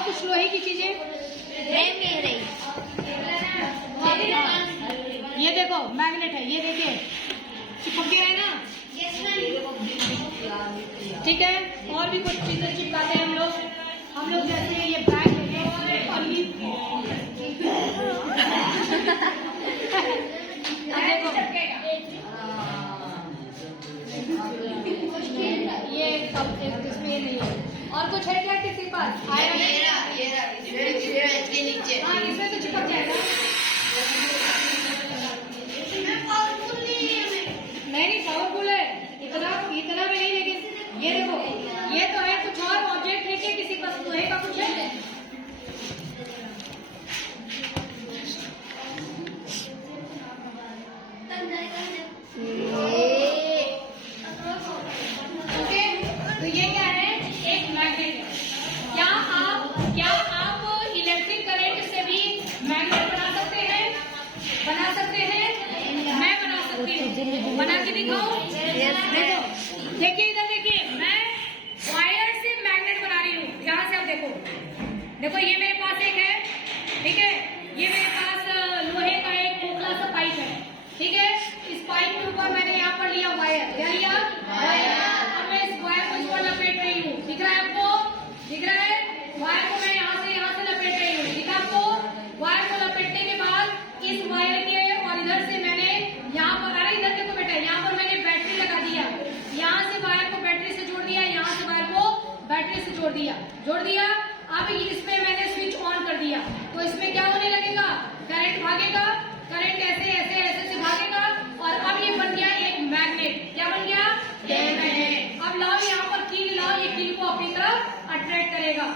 दिखाओ कुछ लोहे की चीजें। ये देखो मैग्नेट है, ये देखिए चिपक गया है ना। ठीक है, और भी कुछ चीजें चिपकाते हैं हम लोग जैसे ये बैग है और ये इसमें नहीं है। और कुछ है क्या किसी पास? हाँ, इसमें तो चिपक जाएगा। नहीं पावरफुल है, इतना भी नहीं, लेकिन ये देखो ये तो है। कुछ और ऑब्जेक्ट है क्या किसी पास? लोहे का कुछ है? ओके, तो ये क्या है? एक मैग्नेट है। क्या आप इलेक्ट्रिक करंट से भी मैग्नेट बना सकते हैं? मैं बना सकती हूँ। बना के दिखाऊं? देखो, देखिए इधर देखिए, मैं वायर से मैग्नेट बना रही हूँ। यहाँ से आप देखो ये मेरे पास एक है, ठीक है। ये मेरे पास लोहे का एक खोखला सा पाइप है, ठीक है। इस पाइप के ऊपर मैंने यहाँ पर लिया वायर। क्या लिया? वायर। अब मैं इस वायर को इस पर लपेट रही हूँ। दिख रहा है आपको? दिख रहा है? वायर को मैं यहाँ से लपेट रही हूँ। दिखा आपको? वायर को लपेटने के बाद इस वायर के और इधर से मैंने यहाँ पर, अरे इधर देखो बेटा, यहाँ पर मैंने बैटरी लगा दिया। यहाँ से वायर को बैटरी से जोड़ दिया, यहाँ से वायर को बैटरी से जोड़ दिया। अब इसमें मैंने स्विच ऑन कर दिया, तो इसमें क्या होने लगेगा? करंट भागेगा। करंट ऐसे से भागेगा और अब ये बन गया एक मैग्नेट। क्या बन गया? एक मैग्नेट। अब लाओ यहाँ पर कील लाओ, ये कील को अपनी तरफ अट्रैक्ट करेगा।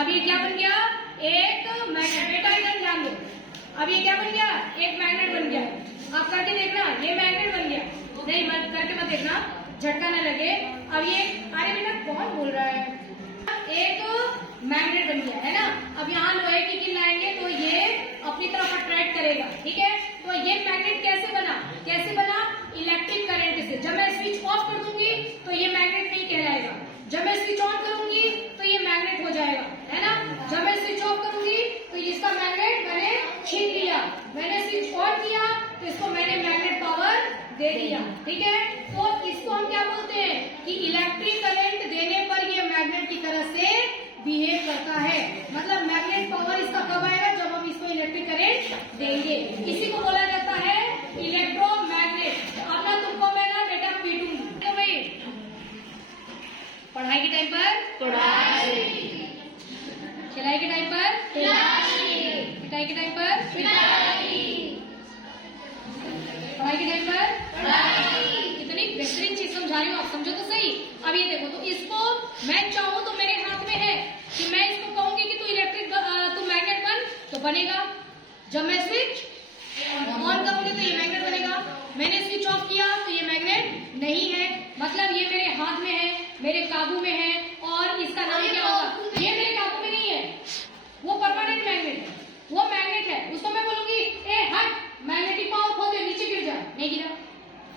अब ये क्या बन गया? एक मैग्नेट। बेटा इधर ध्यान दो, अब ये क्या बन गया? एक मैग्नेट बन गया। आप करके देखना, ये मैग्नेट बन गया। नहीं मत करके मत देखना, झटका न लगे। अब ये, अरे बेटा कौन बोल रहा है? एक मैग्नेट बन गया है ना। अब यहाँ लोहे की कील लाएंगे तो ये अपनी तरफ अट्रैक्ट करेगा, ठीक है। तो ये मैग्नेट कैसे बना? इलेक्ट्रिक करंट से। जब मैं स्विच ऑफ कर दूंगी तो ये मैग्नेट नहीं कहलाएगा। जब मैं स्विच ऑन करूंगी तो ये मैग्नेट हो जाएगा, है ना। जब मैं स्विच ऑफ करूंगी तो इसका मैग्नेट मैंने छीन लिया। मैंने स्विच ऑन किया तो इसको मैंने मैग्नेट पावर दे दिया, ठीक है। तो इसको हम क्या बोलते हैं कि इलेक्ट्रिक करंट देने पर ये मैग्नेट की तरह से बिहेव करता है। मतलब मैग्नेट पावर इसका कब आएगा? जब हम इसको इलेक्ट्रिक करंट देंगे। इसी को बोला जाता है इलेक्ट्रोमैग्नेट। अब ना तुमको मैं ना बेटा पीटूंगी तो भाई पढ़ाई के टाइम पर खिलाई के टाइम पर पिटाई के टाइम पर पढ़ाई के टाइम पर कितनी बेहतरीन चीज समझा रही हूँ, आप समझो तो सही। अब ये देखो, तो इसको मैं चाहूँ तो मेरे हाथ में है कि मैं इसको कहूंगी कि तू मैग्नेट बन, तो बनेगा। जब मैं स्विच ऑन करूंगी तो ये मैग्नेट बनेगा। मैंने स्विच ऑफ किया तो ये मैग्नेट नहीं है। मतलब ये मेरे हाथ में है, मेरे काबू में है। और इसका नाम क्या होगा? ये मेरे काबू में नहीं है, वो परमानेंट मैग्नेट है, वो मैग्नेट है। उसको मैं बोलूंगी ए हट, मैग्नेटिक पावर खो दे, नीचे गिर जा, नहीं गिरा,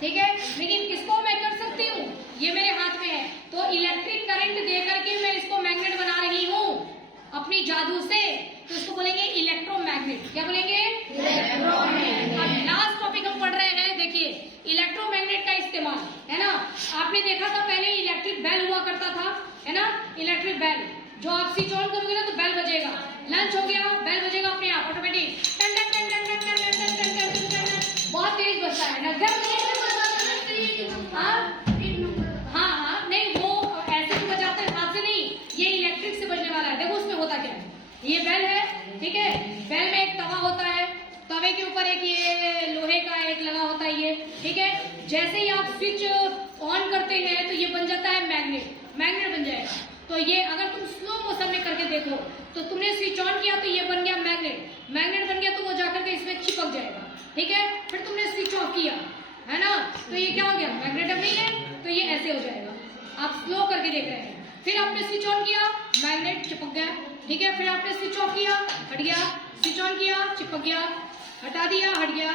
ठीक है। लेकिन किसको मैं कर सकती हूँ? ये मेरे हाथ में है। तो इलेक्ट्रिक करंट दे करके मैं इसको मैग्नेट बना रही हूँ अपनी जादू से। तो इसको बोलेंगे इलेक्ट्रोमैग्नेट। क्या बोलेंगे? इलेक्ट्रोमैग्नेट। अब लास्ट टॉपिक हम पढ़ रहे हैं, देखिए इलेक्ट्रोमैग्नेट का इस्तेमाल, है ना। आपने देखा था पहले इलेक्ट्रिक बेल हुआ करता था, है ना। इलेक्ट्रिक बेल जो आप स्विच ऑन करोगे ना तो बेल बजेगा। लंच हो गया, बेल बजेगा अपने आप ऑटोमेटिक, टन टन टन टन टन टन टन टन टन टन टन, बहुत तेज बजता है ना। हाँ, नहीं वो ऐसे भी बजाते हैं, हाथ से नहीं, ये इलेक्ट्रिक से बजने वाला है। देखो उसमें होता क्या है, ये बेल है, ठीक है। बेल में एक तवा होता है, तवे के ऊपर एक ये लोहे का एक लगा होता है ये, ठीक है। जैसे ही आप स्विच ऑन करते हैं तो ये बन जाता है मैग्नेट बन जाएगा। तो ये अगर तुम स्लो मोशन में करके देखो तो तुमने स्विच ऑन किया तो ये बन गया मैग्नेट बन गया, तो वो जाकर के इसमें चिपक जाएगा, ठीक है। फिर तुमने स्विच ऑफ किया, है ना, तो ये क्या हो गया? मैग्नेट अब नहीं है, तो ये ऐसे हो जाएगा। आप स्लो करके देख रहे हैं। फिर आपने स्विच ऑन किया, मैग्नेट चिपक गया, ठीक है। फिर आपने स्विच ऑफ किया, हट गया, स्विच ऑन किया, चिपक गया, हटा दिया, हट गया।